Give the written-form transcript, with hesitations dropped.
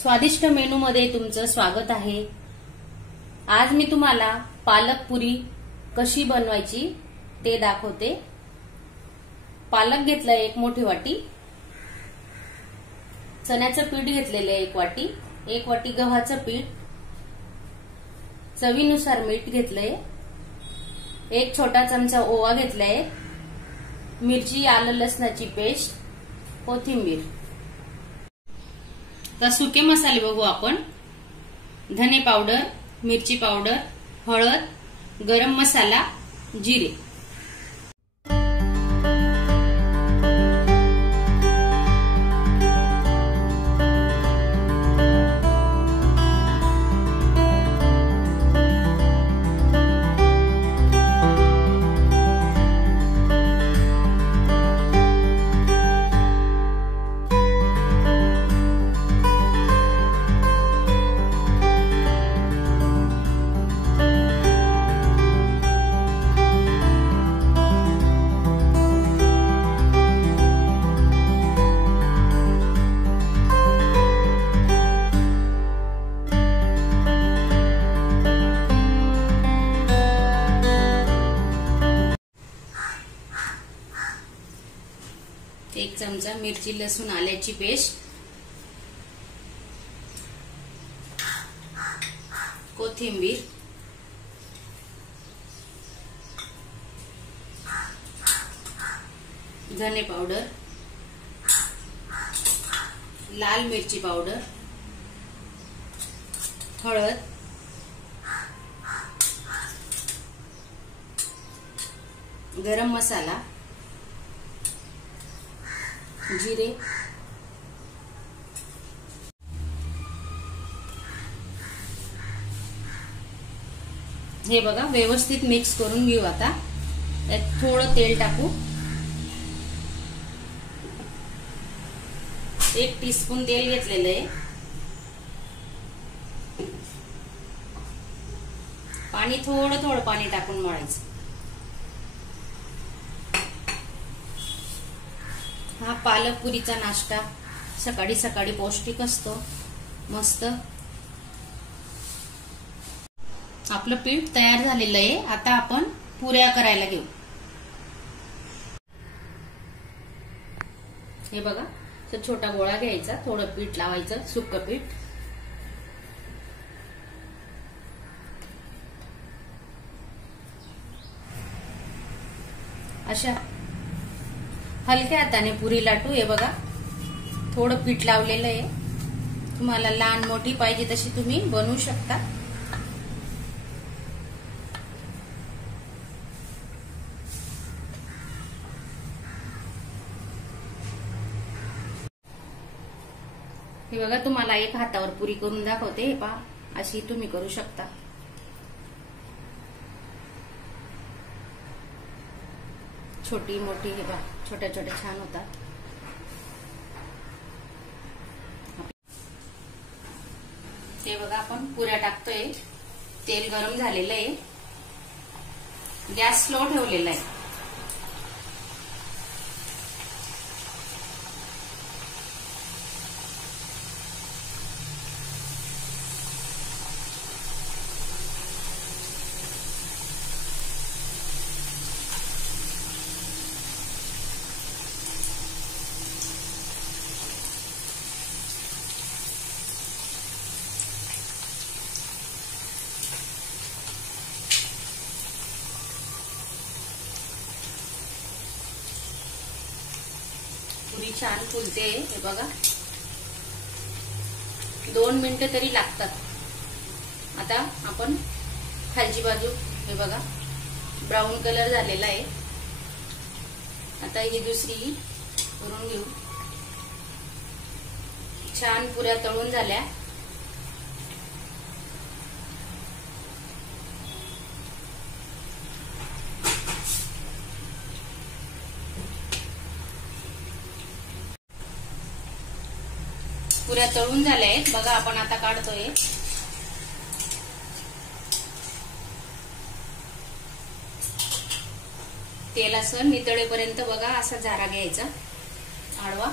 स्वादिष्ट मेनू मध्ये तुमचं स्वागत आहे। आज मी तुम्हाला पालक पुरी कशी बनवायची ते दाखवते। पालक घेतलाय 1 मोठी वाटी, चण्याचं पीठ घेतलेलं आहे 1 वाटी, 1 वाटी गव्हाचं पीठ, चवीनुसार मीठ घेतलंय, 1 छोटा चमचा ओवा घेतलाय, मिरची आलं लसणाची पेस्ट, कोथिंबीर। तर सुके मसाले बघू आपण। धने पावडर, मिरची पावडर, हळद, गरम मसाला, जिरे। एक चमचा मिरची लसूण आल्याची पेस्ट, कोथिंबीर, धने पावडर, लाल मिरची पावडर, हळद, गरम मसाला, जिरे, हे बघा व्यवस्थित मिक्स करून घेऊ। आता त्यात थोडं तेल टाकू, 1 टीस्पून तेल घेतलेलं आहे। पाणी थोडं पाणी टाकून मळायचं। हा पालक पुरीचा नाश्ता सकाळी सकाळी पौष्टिक असतो, मस्त। आपलं पीठ तयार झालेलं आहे। आता आपण पुऱ्या करायला घेऊ। हे बघा, तर छोटा गोळा घ्यायचा, थोडं पीठ लावायचं, सुक्क पीठ। अशा हलक्या हाताने पुरी लाटू। हे बघा थोडं पीठ लावलेलं आहे। तुम्हाला लहान मोठी पाहिजे तशी तुम्ही बनवू शकता। हे बघा तुम्हाला 1 हातावर पुरी करून दाखवते। हे पहा, अशी तुम्ही करू शकता। छोटी मोठी, हे पहा छोट्या छोट्या छान होतात। हे बघा आपण पुऱ्या टाकतोय। तेल गरम झालेलं आहे, गॅस स्लो ठेवलेला आहे। पुरी छान फुलते। हे बघा 2 मिनिटं तरी लागतात। आता आपण खालची बाजू, हे बघा ब्राऊन कलर झालेला आहे। आता ही दुसरी करून घेऊ। छान पुऱ्या तळून झाल्या। पुऱ्या तळून झाल्या आहेत बघा। आपण आता काढतोय। तेल असं नितळेपर्यंत बघा असा झारा घ्यायचा आडवा।